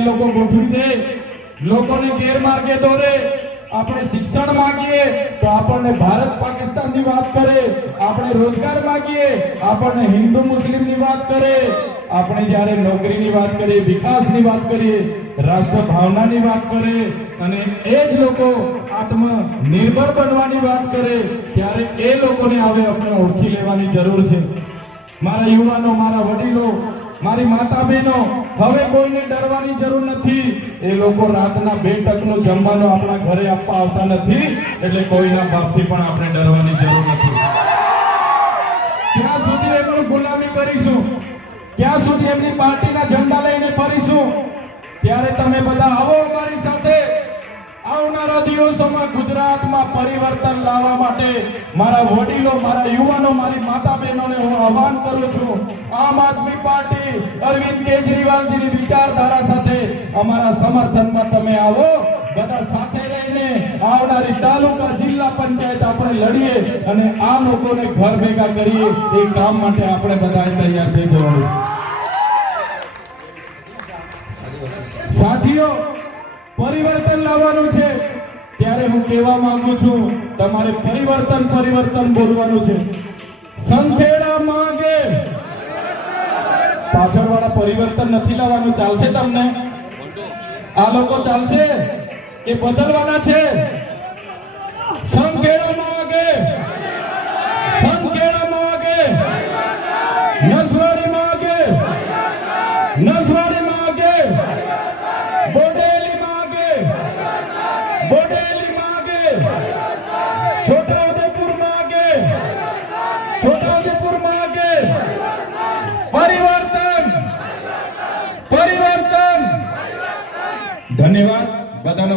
લોકો ગોઠવી દે. લોકોને ગેરમાર્ગે દોરે. આપણે શિક્ષણ માંગીએ તો આપણને ભારત પાકિસ્તાનની વાત કરે. આપણે રોજગાર માંગીએ, આપણને હિન્દુ મુસ્લિમની વાત કરે. આપણે જ્યારે નોકરીની વાત કરીએ, વિકાસની વાત કરીએ રાષ્ટ્ર ભાવનાની વાત કરે અને એ જ લોકો આત્મનિર્ભર બનવાની વાત કરે, ત્યારે એ લોકોને હવે આપણે ઓળખી લેવાની જરૂર છે. મારા યુવાનો, મારા વડીલો મારી માતા બહેનો હવે કોઈને ડરવાની જરૂર નથી. એ લોકો રાતના બે ટકનો જમવાનો આપણા ઘરે આપવા આવતા નથી, એટલે કોઈના બાપથી પણ આપણે ડરવાની જરૂર નથી. ક્યાં સુધી એમની ગુલામી કરીશું. ક્યાં સુધી એમની પાર્ટીના ઝંડા લઈને ફરીશું. ત્યારે તમે બધા આવો. ગુજરાતમાં પરિવર્તન લાવવા માટે મારા વડીલો, મારા યુવાનો, મારી માતા બહેનોને હું આહવાન કરું છું. આમ આદમી પાર્ટી અરવિંદ કેજરીવાલજીની વિચારધારા સાથે અમારા સમર્થનમાં તમે આવો. બધા સાથે રહીને આવનારી તાલુકા જિલ્લા પંચાયત આપણે લડીએ અને આ લોકોને ઘર ભેગા કરીએ. એ કામ માટે આપણે બધા તૈયાર થઈ જવાનું. સાથીઓ, પરિવર્તન લાવવાનું છે. ત્યારે હું કહેવા માંગુ છું, તમારે પરિવર્તન પરિવર્તન બોલવાનું છે. સંખેડા માંગે. પાછળવાળા પરિવર્તન નથી લાવવાનું, ચાલશે તમને? આ લોકો ચાલશે? કે બદલવાના છે? સંખેડા માંગે. સંખેડા માંગે. નસવારી માંગે. નસવારી માંગે. ધન્યવાદ બધાનો